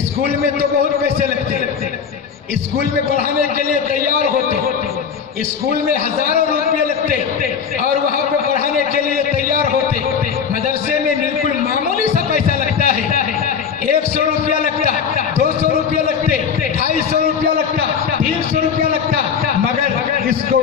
School में तो बहुत पैसे लगते हैं, स्कूल में पढ़ाने के लिए तैयार होते, स्कूल में हजारों रुपये लगते और वहाँ पे पढ़ाने के लिए तैयार होते। मदरसे में बिल्कुल मामूली सा पैसा लगता है, 100 रुपया लगता, 200 रुपया लगते, 250 रुपया लगता, 300 रुपया लगता, मगर इसको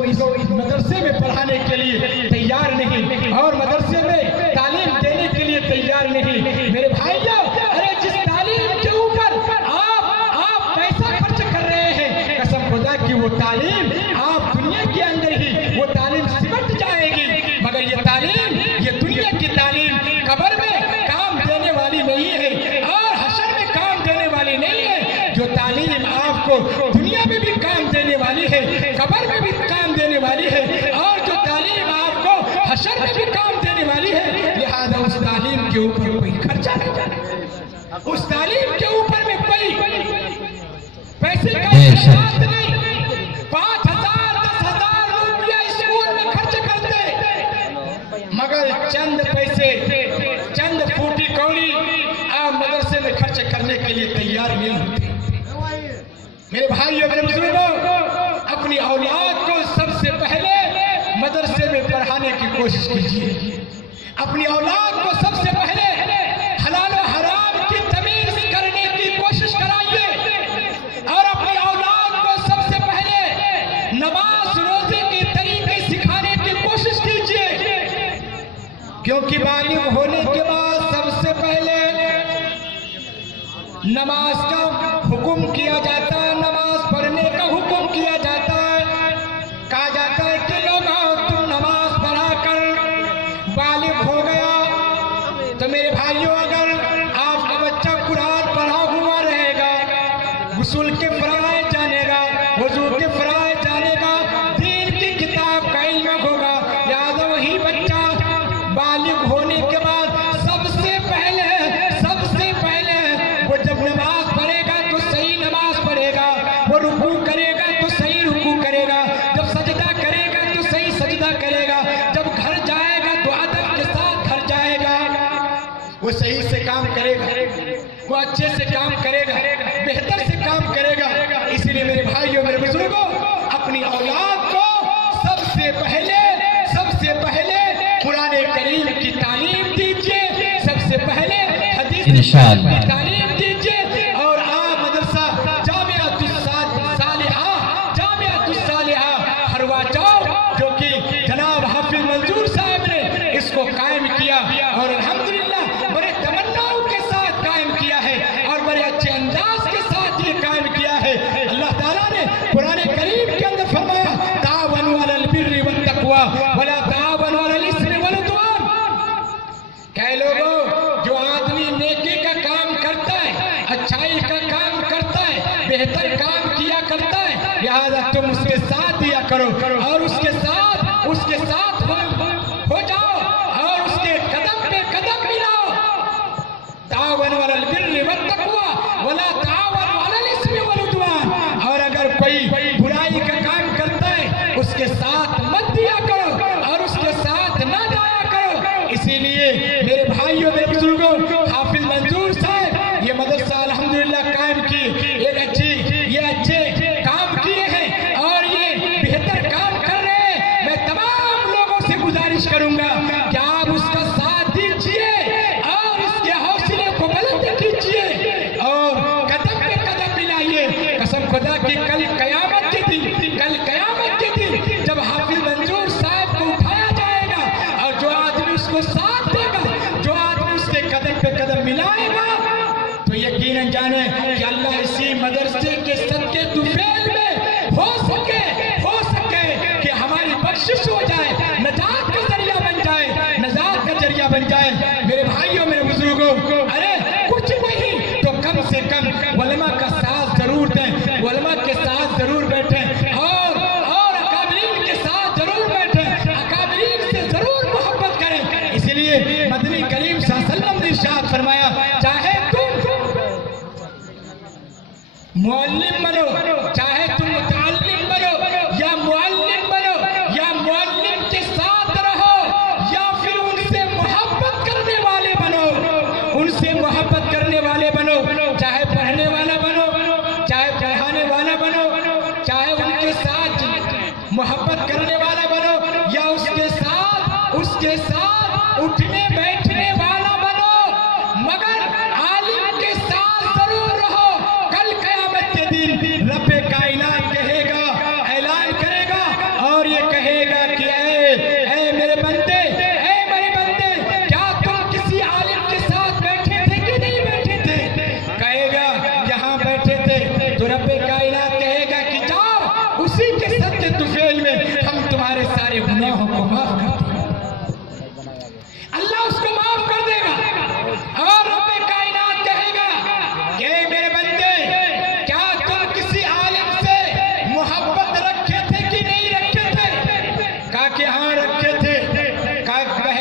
मदरसे में पढ़ाने के लिए तैयार नहीं और मदरसे में तालीम देने के लिए तैयार नहीं। मेरे भाइयों, अरे जिस तालीम के ऊपर आप पैसा खर्च कर रहे हैं, कसम खुदा की वो तालीम आप दुनिया के अंदर ही वो तालीम सिमट जाएगी, मगर ये तालीम, ये दुनिया की तालीम कब्र में काम देने वाली नहीं है और हशर में काम देने वाली नहीं है। जो तालीम आपको दुनिया में भी काम देने वाली है, कब्र में भी काम देने वाली है और जो तालीम आपको हशर में भी काम देने वाली है, लिहाजा उस तालीम के ऊपर कोई खर्चा नहीं जाना, उस तालीम के ऊपर में कोई पैसे का खर्च नहीं। 5,000 10,000 रुपया स्कूल में खर्च करते, मगर चंद पैसे, चंद फूटी कौड़ी आप मदरसे में खर्च करने के लिए तैयार नहीं होते। मेरे भाइयों, मेरे बुजुर्गों, अपनी औलाद को सबसे पहले मदरसे में पढ़ाने की कोशिश कीजिए। अपनी औलाद को सबसे पहले हलाल और हराम की तमीज करने की कोशिश कराइए और अपनी औलाद को सबसे पहले नमाज रोजे के तरीके सिखाने की कोशिश कीजिए, क्योंकि बालिग होने के बाद सबसे पहले नमाज का हुक्म किया जाता है, नमाज पढ़ने का हुक्म किया जाता है। कहा जाता है कि लोगों, तुम नमाज पढ़ा कर बालिग हो गया तो मेरे भाइयों, अगर आपका बच्चा कुरान पढ़ा हुआ रहेगा, गुस्ल के फराइज़ जानेगा, वजू के फराइज़ जानेगा, दीन की किताब का इल्म होगा, याद वही बच्चा बालिग होने के बाद सबसे पहले वो जब नमाज पढ़ेगा तो सही नमाज पढ़ेगा, वो रुकू करेगा तो सही रुकू करेगा, जब सजदा करेगा तो सही सजदा करेगा, जब घर जाएगा तो अदब के साथ घर जाएगा, वो सही से काम करेगा, वो अच्छे से काम करेगा, बेहतर से काम करेगा। इसलिए मेरे भाइयों, मेरे बुजुर्गों, अपनी औलाद को सबसे पहले कुरान करीम की तालीम दीजिए, सबसे पहले हदीस की तालीम दीजिए और आप मदरसा जामियातुस सालिहा हरवा जाओ, जो कि जनाब हाफिज मंजूर साहब ने इसको कायम किया और अल्हम्दुलिल्लाह बड़े तमन्नाओं के साथ कायम किया है और बड़े अच्छे अंदाज के साथ ये कायम किया है। अल्लाह ताला ने कुरान करीम के अंदर फरमाया, तावनु अलल बिर्रि वत तक़वा वला तावनु अलल इस्मि वल उद्वान। कई लोगों, जो आदमी नेकी का काम करता है, अच्छाई का काम करता है, बेहतर काम किया करता है, लिहाजा तुम उसके साथ दिया करो और उसके साथ हो जाओ और उसके कदम पे कदम मिलाओ। तावन अलल बिर्रि वत तक़वा वला तावन अलल इस्मि वल उद्वान। और अगर कोई बुराई का काम करता है, उसके साथ मत दिया करो और उसके साथ ना जाया करो। इसीलिए मेरे भाइयों, मेरे बुजुर्गों, हाफिज मंजूर साहब ये मदरसा अल्हम्दुलिल्लाह कायम की, ये अच्छे काम किए हैं और ये बेहतर काम कर रहे हैं। मैं तमाम लोगों से गुजारिश करूंगा कि आप उसका साथ दीजिए और इसके हौसले को बुलंद कीजिए और कदम पे कदम मिलाइए। कसम खुदा की कल कयामत के दिन जब हाफिज मंजूर साहब को उठाया जाएगा और जो आदमी उसको साथ देगा, जो आदमी उसके कदम पे कदम मिलाएगा, तो यकीनन जाने कि अल्लाह इसी मदरसे के सदके दुफैल में हो सके कि हमारी बख्शिश हो जाए, नजात का जरिया बन जाए। मेरे भाइयों, मेरे बुजुर्गों, अरे कुछ नहीं तो कम से कम उलमा का साथ जरूर दें, उलमा के साथ जरूर बैठें और अकाबरीन के साथ जरूर बैठें, अकाबरीन से जरूर मोहब्बत करें। इसलिए मदनी करीम सल्लल्लाहु अलैहि वसल्लम ने इरशाद फरमाया, चाहे तुम मुअल्लिम बनो, चाहे तुम मुतअल्लिम बनो या मुअल्लिम बनो, या मुअल्लिम के साथ रहो या फिर उनसे मोहब्बत करने वाले बनो, चाहे पढ़ने मोहब्बत करने वाला बनो या उसके साथ उठने बैठने वाला बनो, मगर आलिम के साथ जरूर रहो। कल क़यामत के दिन रब्बे कायनात कहेगा, ऐलान करेगा और ये कहेगा कि ऐ मेरे बंदे, क्या तुम किसी आलिम के साथ बैठे थे कि नहीं बैठे थे? कहेगा यहाँ बैठे थे। तो रब्बे कायनात कहेगा कि जाओ उसी के सत्य तुफैल में हम तुम्हारे सारे गुनाहों को माफ कर देंगे। अल्लाह उसको माफ कर देगा। और रब्बे कायनात कहेगा कि मेरे बंदे, क्या तुम किसी आलिम से मोहब्बत रखे थे कि नहीं रखे थे? कहा कि हाँ रखे थे।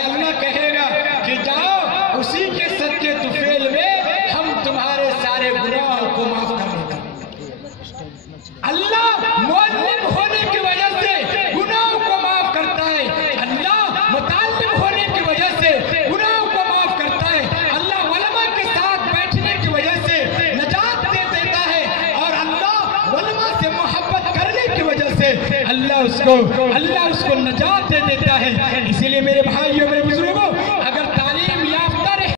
अल्लाह कहेगा कि जाओ उसी के सत्य तुफैल में हम तुम्हारे सारे गुनाहों को माफ कर देंगे। अल्लाह मुअल्लिम होने की वजह से गुनाहों को माफ करता है। अल्लाह मुताल्लिम होने की वजह से गुनाहों को माफ करता है। अल्लाह उलमा के साथ बैठने की वजह से नजात दे देता है। और अल्लाह उलमा से मोहब्बत करने की वजह से अल्लाह उसको नजात दे देता है। इसीलिए मेरे भाइयों, मेरे बुजुर्गों,